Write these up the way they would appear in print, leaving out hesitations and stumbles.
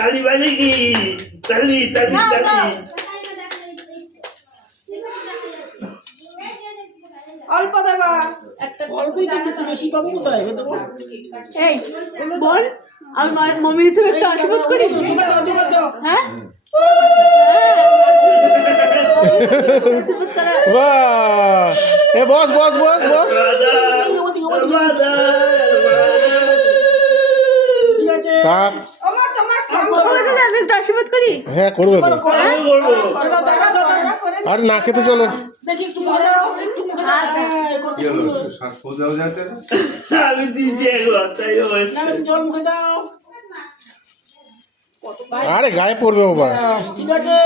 ताली बजेगी ताली ताली ताली অল্প দেবা অল্পই তো কিছু বেশি পাবো কোথায় দেবো এই বল আমি মমি হিসেবে একটা আশীর্বাদ করি হ্যাঁ বাহ এ বস বস বস বস কাক আমার তোমার সামনে আমি একটা আশীর্বাদ করি হ্যাঁ করবে তো আর না খেতে চলো দেখি একটু দাও একটু মুখে দাও কি হলো শ্বাস ফোজাও যাচ্ছে না আমি দিয়েছি একবার তাই হয়েছে না একটু জল মুখে দাও আরে গায়ে পড়বে বাবা ঠিক আছে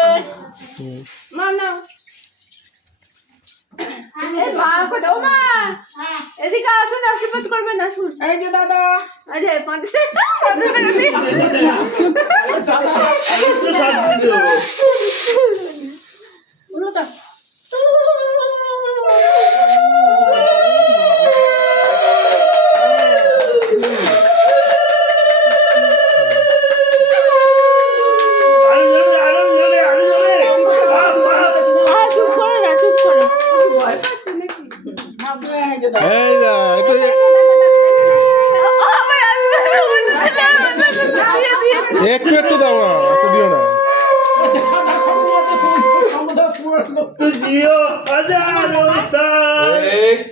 মা না এই মা কোথাও ও মা এদিকে আসুন আশীর্বাদ করবেন আসুন এই যে দাদা আরে 50 টাকা 50 টাকা দিই আমি তো সব দিয়ে দেবো বলো তা চুপ করো না চুপ করো এই যা একটু একটু একটু দাও না এত দিও না तुझियो हजारों साल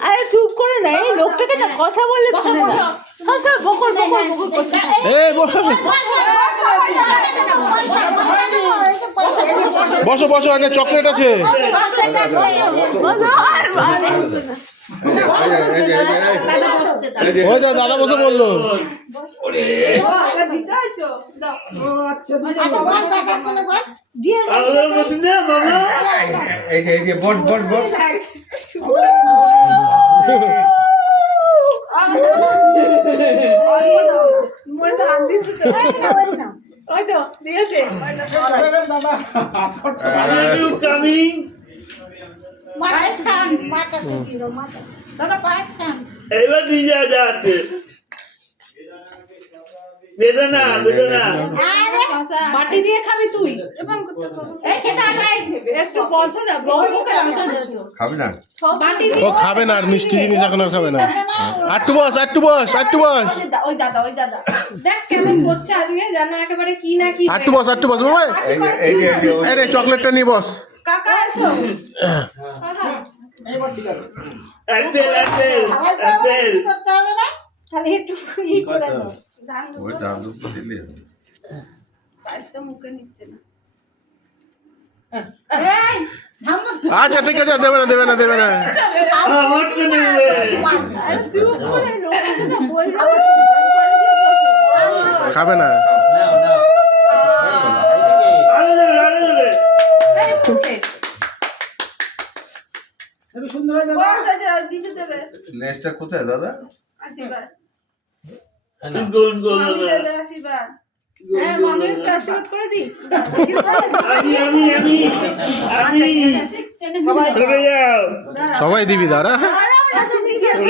আরে চুপ করে না এই লোকটাকে না কথা বলে শোনে না হ্যাঁ স্যার বকর বকর বকর করতে এই বসো বসো এখানে চকলেট আছে ওই দাদা বসে বললো আবার বসে না মামা এই যে বট বট বট মনে তো হাত দিচ্ছি তো ওই তো দিয়েছে দাদা হাত করছে Are you coming? এবার দিয়ে যা যা আছে বেদনা বেদনা মাটি দিয়ে খাবি তুই এই খেতে আয় একটু বসো না খাবি না মাটি ও খাবে না আর মিষ্টি জিনিস এখন আর খাবে না আটটু বস আটটু বস আটটু বস ওই দাদা দেখ কেমন করছে আজকে জানো একেবারে কি না কি আটটু বস বাবা এই রে চকলেটটা নিয়ে বস কাকা এসো এইবার ঠিক আছে অ্যাপেল অ্যাপেল অ্যাপেল তাহলে একটু ই করে দাও ধান ওই দাম দুটো দিলে পাঁচটা মুখে নিচ্ছে না আচ্ছা ঠিক আছে দেবে না আমার তো নেবে আরে চুপ করে লোকটা না বললো খাবে না আরে ধরে খুব সুন্দর হয়ে দাদা বস আছে দিতে দেবে লেজটা কোথায় দাদা আশীর্বাদ গোল গোল মামি দেবে আশীর্বাদ হ্যাঁ মামি একটু আশীর্বাদ করে দি আমি চলে যাও সবাই দিবি দাঁড়া চলে যাও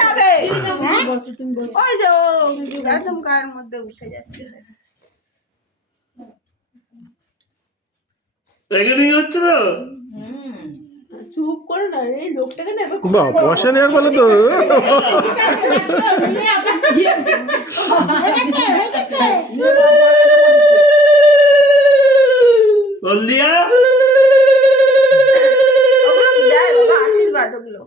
যাবে ওই যে আচমকার মধ্যে উঠে যাচ্ছে রেকর্ডিং হচ্ছে তো চুপ করে না এই লোকটাকে না বাহ পয়সা নেওয়ার বলে তো বল দিয়া বাবা আশীর্বাদ ওগুলো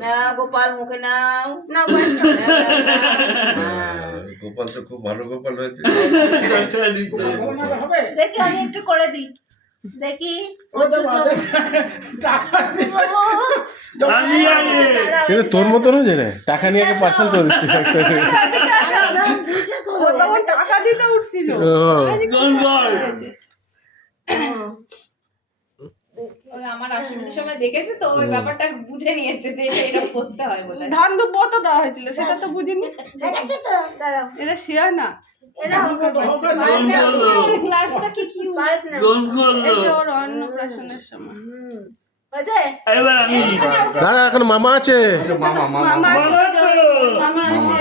না গোপাল মুখে নাও না গোপাল তো খুব ভালো গোপাল হয়েছে 10 টাকা দিচ্ছে হবে দেখি আমি একটু করে দিই দেখি ওই তো টাকা আমি আগে কিন্তু তোর মতন হয়েছে রে টাকা নিয়ে আগে পার্সেল করে দিচ্ছি ও তখন টাকা দিতে উঠছিল গোল গোল ওই আমার আশীর্বাদের সময় দেখেছে তো ওই ব্যাপারটা বুঝে নিয়েছে যে এটা এরকম করতে হয় বোধহয় ধান তো বত দেওয়া হয়েছিল সেটা তো বুঝিনি এটা শিয়া না এটা ক্লাসটা কি কি গোল গোল এটা ওর অন্নপ্রাশনের সময় বুঝে এবার আমি দাঁড়া এখন মামা আছে মামা মামা মামা মামা তো মামা আছে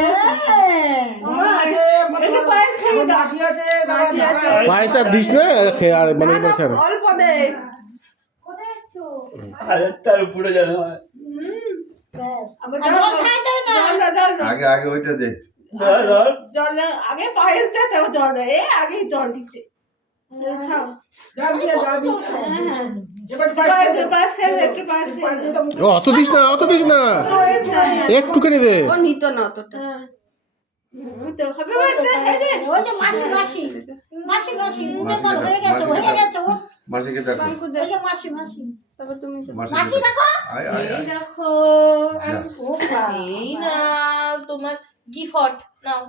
মামা আছে একটু পায়েস খেয়ে দাও। মাসি আছে, মাসি আছে। পায়েস আর দিস না খেয়ে আর মানে না, খেয়ে না, অল্প দে। হাজারটার উপরে যেন হয়। আবার জল দাও। জল দাও। আগে আগে ওইটা দে। ধর, ধর। জল দাও। আগে পায়েস দে, তারপর জল দে। আগেই জল দিচ্ছে। খাও। যা দিয়ে যা দিয়ে। হ্যাঁ। এবার পায়েস খেয়ে দে, একটু পায়েস খেয়ে পায়েস দে। দিয়ে দাও। ও অত দিস না অত দিস না পায়েস না। একটুখানি দে ও নিত না অতটা। তো হবে বাচ্চা খেয়ে দে। ওই যে মাসি মাসি মাসি মাসি উঠে পড় হয়ে গেছে ও মাসিকে ডাকো। ওই যে মাসি মাসি তারপর তুমি তো মাসি মাসিকে ডাকো আয় আয় আয়। দেখো যা। ও বাবা এই না তোমার গিফট নাও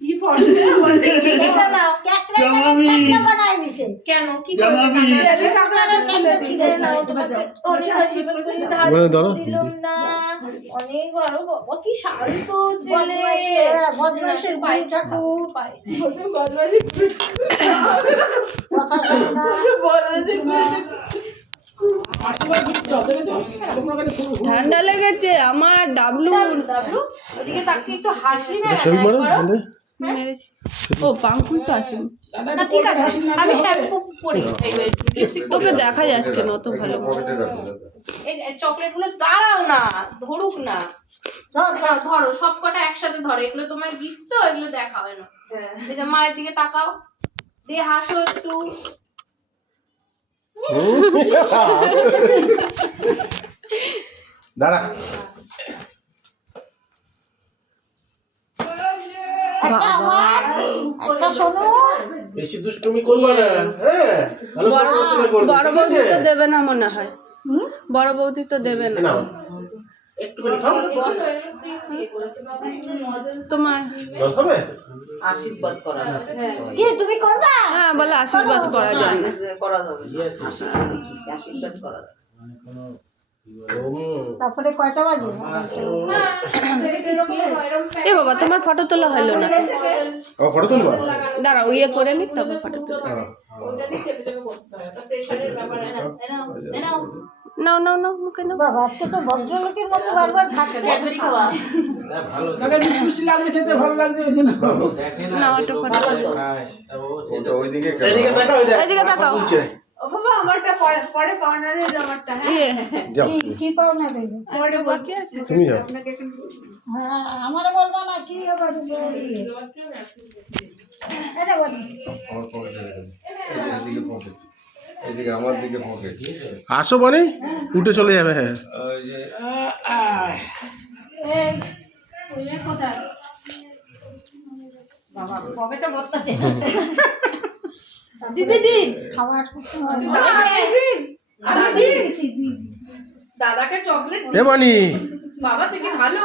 কি পড়ে বলে। এটা নাও জামামি। কেকটা বানাই দিছে কেন কি জামামি। করবে কাকড়াটা ফেলে দি। এই নাও তোমাকে অনেক আশীর্বাদ করি ধার বলে ধরো। দিলাম না অনেক ভালো বাবা কি শান্ত ছেলে বদমাইশের ভাই ঠাকুর বদমাশি কথা বলে না বদমাশি ঠান্ডা লেগেছে আমার ডাবলু ডাবলু ওদিকে তাকে একটু হাসি না ছবি মারো একবারও? দে। মেরেছি ও পাঙ্কুই তো আসেনি না ঠিক আছে আমি শ্যাম্পু পরি লিপস্টিক তোকে দেখা যাচ্ছে না অত ভালো পকেটে রাখো দাদা। এই চকলেট গুলো দাঁড়াও না ধরুক না নাও, ধরো সব কটা একসাথে ধরো এগুলো তোমার গিফট তো এগুলো দেখা হয় না এই যে মায়ের দিকে তাকাও দিয়ে হাসো একটু দাঁড়া একটা আমার একটা শোনো বেশি দুষ্টুমি করবে না হ্যাঁ ভালো করে পড়াশোনা করবে বড় বৌদি তো দেবে না মনে হয় বড় বৌদি তো দেবে না নাও একটুখানি খাও এগুলো free দিয়ে করেছে বাবা মজা তোমার জল খাবে আশীর্বাদ করা যাবে কি তুমি করবা হ্যাঁ বলে আশীর্বাদ করা যায় না করা যাবে আশীর্বাদ করা যাবে তারপরে কয়টা বাজে হ্যাঁ এরকম এ বাবা তোমার ফটো তোলা হলো না তো। ও ফটো তুলবা দাঁড়াও ইয়ে করে নি তবে ফটো তুলো ওটা দিয়ে চেপে চেপে করতে হবে এটা প্রেসারের ব্যাপার আছে নাও নাও নাও নাও মুখে নাও বাবা আজকে তো ভদ্রলোকের মতো বারবার থাকতে ক্যাডবেরি খাওয়া তাকে মিষ্টি লাগছে খেতে ভালো লাগছে ওই জন্য নাও একটা ফটো ওটা ওইদিকে এদিকে তাকাও এদিকে তাকাও। বলছে ও বাবা আমারটা পরে পাওনারের আমারটা হ্যাঁ যাও কি পাও না দেবে পরে বাকি আছে তুমি যাও হ্যাঁ আমারে বলবা না কি আবার এটা বল আমার পকেটে রেখে দে। এদিকে পকেট এদিকে আমার দিকে পকেট আসো মানে উঠে চলে যাবে হ্যাঁ ওই যে এই তুই কোথায় বাবা পকেটে বলতাছে দিদি দিন খাবার আমি দিন দাদাকে চকলেট এ বানি বাবা তুই কি ভালো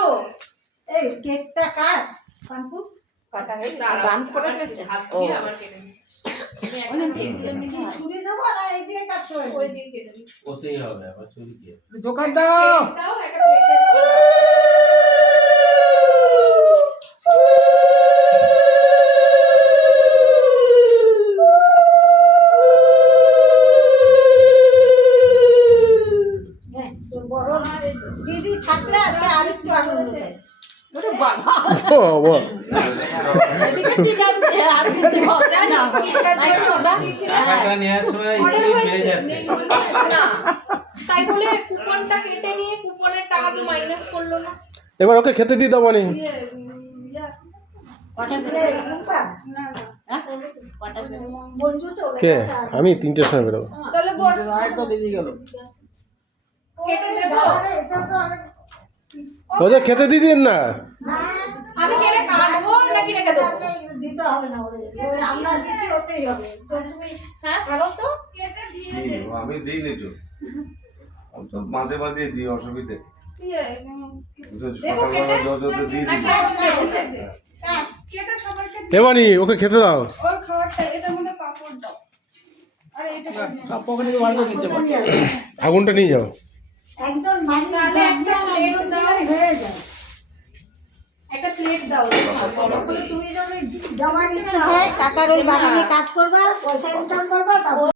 এই কেকটা কাট পাঙ্কু কাটা হয়ে দান করে হাত দিয়ে আবার কেটে দিই আমি একটা কেকগুলো নিয়ে ছুরি দেবো না এইদিকে কাটতে হবে ওই দিকে কেটে দিই ওতেই হবে আবার চুরি কি দোকান দাও কেক দাও একটা প্লেটে হ্যাঁ তোর বড় দিদি থাকলে আজকে আরেকটু আনন্দ দেয় ও ও এদিকে ঠিক আছে আর কিছু হবে না কেকটা দিয়ে অর্ডার দিয়েছিলাম টাকাটা নেওয়ার সময় অর্ডার বেড়ে হয়েছে যাচ্ছে না তাই বলে কুপনটা কেটে নিয়ে কুপনের টাকা তো মাইনাস করলো না এবার ওকে খেতে দিয়ে দাও বানি কটা দিলে রূপা হ্যাঁ কটা দিলে বন্ধু চলে কে গেছে আমি 3টের সময় বেরোবো তাহলে বস আরেকটা বেজে গেল কেটে দেবো এটা তো ওদের খেতে দিয়ে দিন না আমি কেটে কাটবো নাকি রেখে দেবো দিতে হবে না ওদের আমরা দিচ্ছি ওতেই হবে তো তুমি হ্যাঁ করো তো আমি দিইনি তো আমি তো মাঝে মাঝে দিই অসুবিধে দেবো সকালবেলা কেটে যত দিয়ে নাকি দিই আমি কেটে হ্যাঁ কেটে সবাইকে এ বানি ওকে খেতে দাও ওর খাবারটা এটার মধ্যে পাপড় দাও আরে এটা পকেটে ভালো করে নিতে পারো আগুনটা নিয়ে যাও একজন মানুষ তাহলে একটা প্লেট দাও হয়ে যায় একটা প্লেট দাও বড় করে তুমি যদি জমা নিতে হয় টাকার ওই বাগানে কাজ করবা পয়সা ইনকাম করবা তারপর